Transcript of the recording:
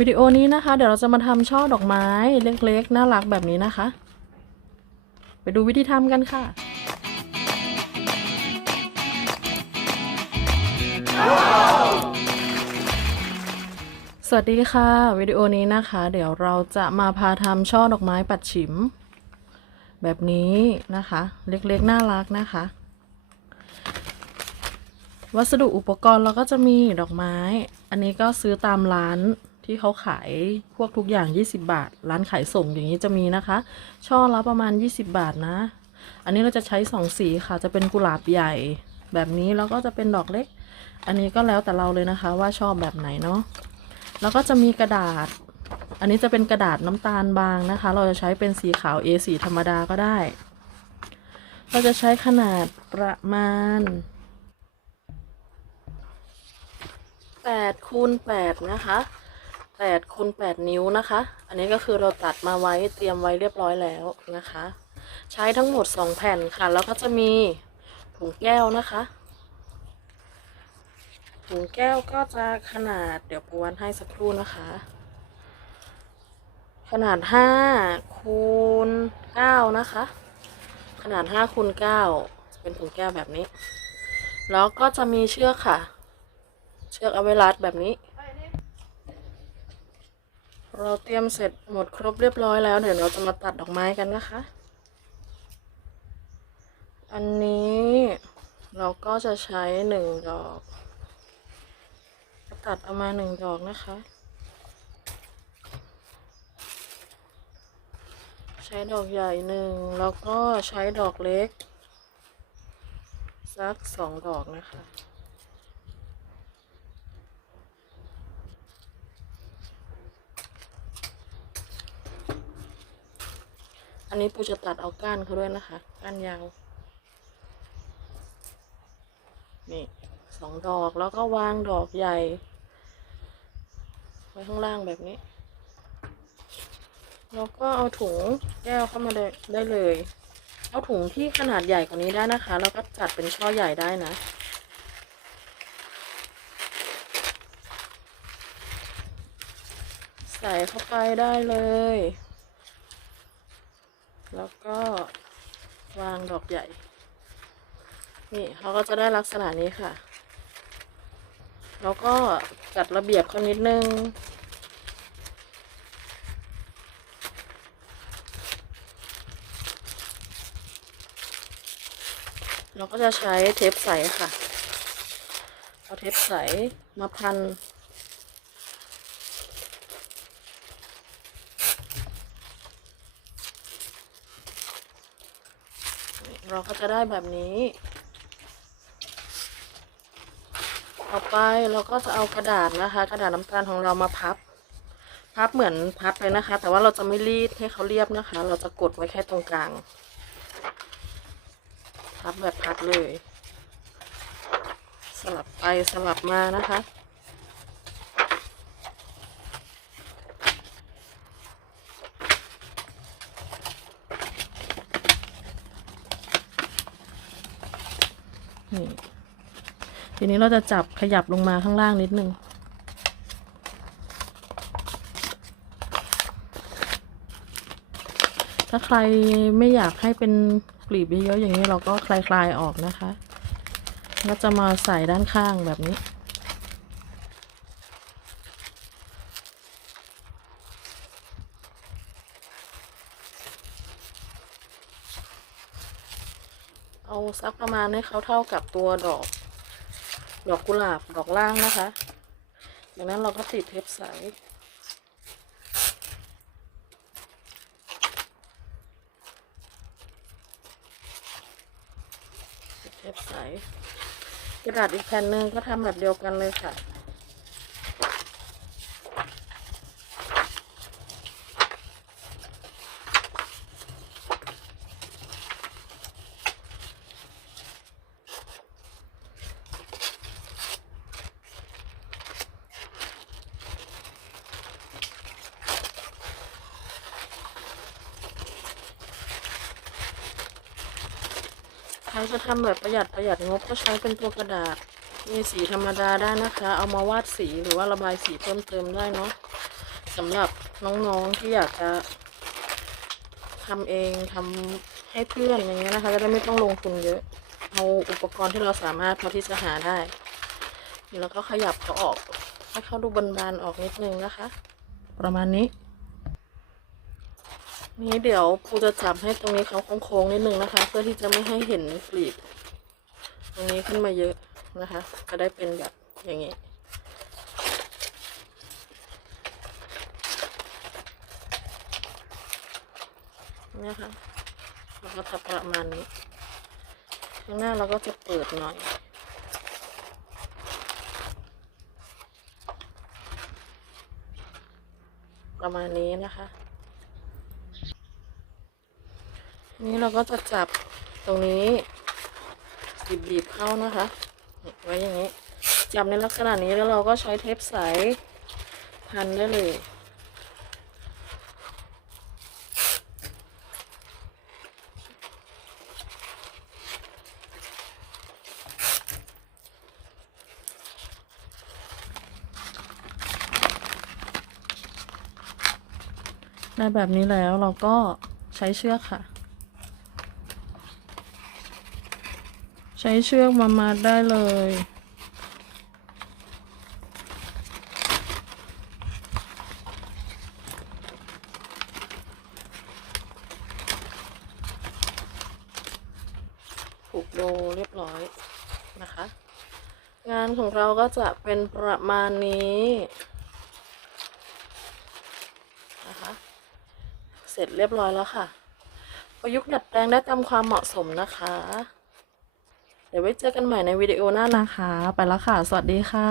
วิดีโอนี้นะคะ เดี๋ยวเราจะมาทำช่อดอกไม้เล็กๆ น่ารักแบบนี้นะคะ ไปดูวิธีทำกันค่ะ สวัสดีค่ะ วิดีโอนี้นะคะ เดี๋ยวเราจะมาพาทำช่อดอกไม้ปัดฉิม แบบนี้นะคะ เล็กๆ น่ารักนะคะ วัสดุอุปกรณ์เราก็จะมีดอกไม้ อันนี้ก็ซื้อตามร้าน ที่เขาขายพวกทุกอย่าง 20 บาท ร้านขายส่งอย่างนี้จะมีนะคะ ช่อละประมาณ 20 บาทนะ อันนี้เราจะใช้สองสีค่ะจะเป็นกุหลาบใหญ่แบบนี้แล้วก็จะเป็นดอกเล็ก อันนี้ก็แล้วแต่เราเลยนะคะ ว่าชอบแบบไหนเนาะแล้วก็จะมีกระดาษ อันนี้จะเป็นกระดาษน้ำตาลบางนะคะ เราจะใช้เป็นสีขาว A4 ธรรมดาก็ได้ เราจะใช้ขนาดประมาณ8คูณ8นะคะ 8คูณ8นิ้วนะคะ อันนี้ก็คือเราตัดมาไว้เตรียมไว้เรียบร้อยแล้วนะคะ ใช้ทั้งหมด2แผ่นค่ะ แล้วก็จะมีถุงแก้วนะคะถุงแก้วก็จะขนาดเดี๋ยวปวนให้สักครู่นะคะ ขนาด5คูณ9นะคะ ขนาด5คูณ9เป็นถุงแก้วแบบนี้ แล้วก็จะมีเชือกค่ะ เชือกเอาไว้รัดแบบนี้ เราเตรียมเสร็จหมดครบเรียบร้อยแล้วเดี๋ยวเราจะมาตัดดอกไม้กันนะคะ อันนี้เราก็จะใช้หนึ่งดอก ตัดเอามาหนึ่งดอกนะคะ ใช้ดอกใหญ่หนึ่งแล้วก็ใช้ดอกเล็กสักสองดอกนะคะ อันนี้ปูจะตัดเอาก้านเขาด้วยนะคะ ก้านยาว นี่สองดอกแล้วก็วางดอกใหญ่ ไว้ข้างล่างแบบนี้ แล้วก็เอาถุงแก้วเข้ามาได้ได้เลย เอาถุงที่ขนาดใหญ่กว่านี้ได้นะคะ แล้วก็จัดเป็นช่อใหญ่ได้นะใส่เข้าไปได้เลย แล้วก็วางดอกใหญ่ นี่เขาก็จะได้ลักษณะนี้ค่ะ แล้วก็จัดระเบียบเขานิดนึง เราก็จะใช้เทปใสค่ะ เอาเทปใสมาพัน เราก็จะได้แบบนี้ ต่อไปเราก็จะเอากระดาษนะคะ กระดาษน้ำตาลของเรามาพับ พับเหมือนพับเลยนะคะ แต่ว่าเราจะไม่รีดให้เขาเรียบนะคะ เราจะกดไว้แค่ตรงกลาง พับแบบพับเลย สลับไปสลับมานะคะ นี่ทีนี้เราจะจับขยับลงมาข้างล่างนิดนึง ถ้าใครไม่อยากให้เป็นกลีบเยอะๆอย่างนี้เราก็คลายๆออกนะคะแล้วจะมาใส่ด้านข้างแบบนี้ สักประมาณให้เขาเท่ากับตัวดอก ดอกกุหลาบดอกล่างนะคะจากนั้นเราก็ติดเทปใสติดเทปใสกระดาษอีกแผ่นหนึ่งก็ทำแบบเดียวกันเลยค่ะ ครจะทำแบบประหยัดประหยัดงบก็ใช้เป็นตัวกระดาษ มีสีธรรมดาได้นะคะ เอามาวาดสีหรือว่าระบายสีเพิ่มเติมได้เนาะสำหรับน้องๆที่อยากจะทำเองทำให้เพื่อนอย่างเงี้ยนะคะ จะได้ไม่ต้องลงทุนเยอะ เอาอุปกรณ์ที่เราสามารถพอที่จะหาได้ แล้วก็ขยับเขาออกให้เขาดูบานๆออกนิดนึงนะคะ ประมาณนี้ นี้เดี๋ยวครูจะจับให้ตรงนี้เขาโค้งๆนิดนึงนะคะ เพื่อที่จะไม่ให้เห็นกลีบตรงนี้ขึ้นมาเยอะนะคะ จะได้เป็นแบบอย่างนี้เนี่ยค่ะเราก็จะประมาณนี้ ข้างหน้าเราก็จะเปิดหน่อยประมาณนี้นะคะที นี้เราก็จะจับตรงนี้บีบๆเข้านะคะไว้อย่างนี้ จับในลักษณะนี้แล้วเราก็ใช้เทปใสพันได้เลยได้แบบนี้แล้วเราก็ใช้เชือกค่ะ ช้เชือกมามัดได้เลย ผูกโดเรียบร้อยนะคะ งานของเราก็จะเป็นประมาณนี้นะคะ เสร็จเรียบร้อยแล้วค่ะประยุกต์ดัดแปลงได้ตามความเหมาะสมนะคะ ดี๋ยวไว้เจอกันใหม่ในวิดีโอหน้านะคะ ไปแล้วค่ะ สวัสดีค่ะ